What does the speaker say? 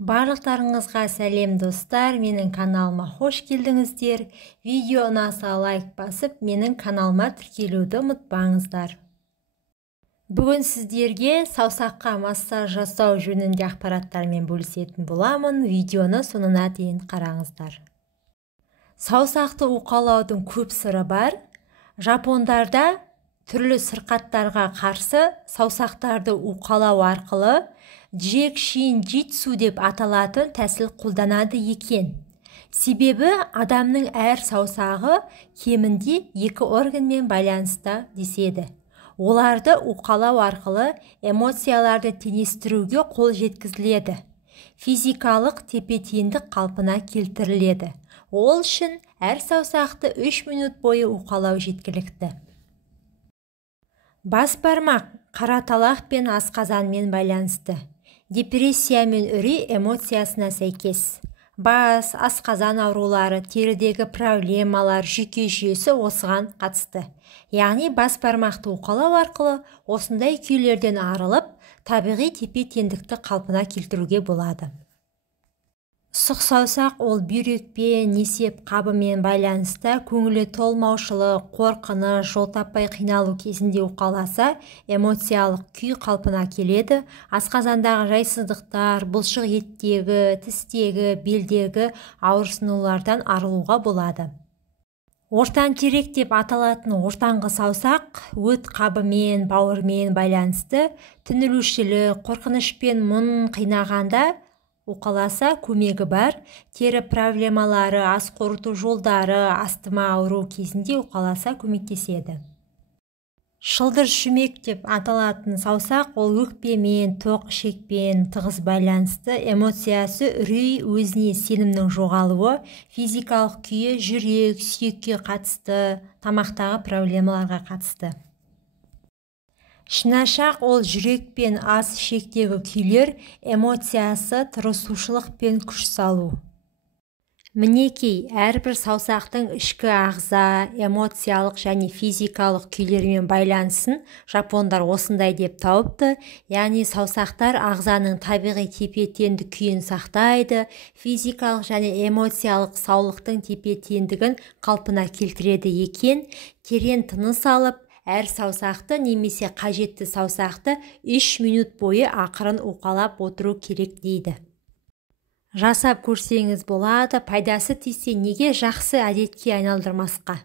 Барлықтарыңызға сәлем достар, менің каналыма қош келдіңіздер. Видео ұнаса лайк басып, менің каналыма тіркелуді ұмытпаңыздар. Бүгін сіздерге саусаққа массаж жасау жөнінде ақпараттармен бөлісетін боламын. Видеоны соңына дейін қараңыздар. Саусақты уқалаудың көп сыры бар. Жапондарда түрлі сырқаттарға қарсы саусақтарды уқалау арқылы джекшин-джитсу деп аталатын тәсіл қолданады екен. Себебі адамның әр саусағы кемінде 2 органмен байланысты деседі. Оларды уқалау арқылы эмоцияларды теңестіруге қол жеткізіледі. Физикалық тепе-теңдік қалпына келтіріледі. Ол үшін әр саусақты 3 минут бойы уқалау жеткілікті. Бас бармақ қараталақ пен асқазанмен байланысты. Депрессия мен үрей эмоциясына сәйкес. Бас, асқазан аурулары, терідегі проблемалар, жүйке жүйесі осыған қатысты. Яғни бас бармақты уқалау арқылы осындай күйлерден арылып, табиғи тепе-теңдікті қалпына келтіруге болады. Сұқ саусақ ол бүйрек пен несеп қабымен байланысты, көңілі толмаушылық, қорқыныш, жол таппай қиналу кезінде уқаласа, эмоциялық күй қалпына келеді. Асқазандағы жайсыздықтар, бұлшық еттегі, тістегі, белдегі ауырсынулардан арылуға болады. Ортан терек деп аталатын ортаңғы саусақ өт қабымен, бауырмен байланысты, түнілушілік, қорқыныш пен мұң қинағанда уқаласа көмегі бар. Тері проблемалары, ас қорыту жолдары, астма ауру кезінде уқаласа көмектеседі. Шылдыр шүмек деп аталатын саусақ ол өкпемен, тоқ ішекпен тығыз байланысты. Эмоциясы үрей, өзіне сенімнің жоғалуы, физикалық күйі жүрек, сүйекке қатысты, тамақтағы проблемаларға қатысты. Шынашақ ол жүрек пен ас ішектегі күйлер, эмоциясы тырысушылық пен күш салу. Мінекей, әрбір саусақтың ішкі ағза, эмоциялық және физикалық күйлермен байланысын жапондар осындай деп тауыпты. Яғни саусақтар ағзаның табиғи тепе-теңдік күйін сақтайды, физикалық және эмоциялық саулықтың тепе-теңдігін қалпына келтіреді екен. Терең тыныс алып, әр саусақты немесе қажетті саусақты 3 минут бойы ақырын уқалап отыру керек дейді. Жасап көрсеңіз болады, пайдасы тисе неге жақсы әдетке айналдырмасқа.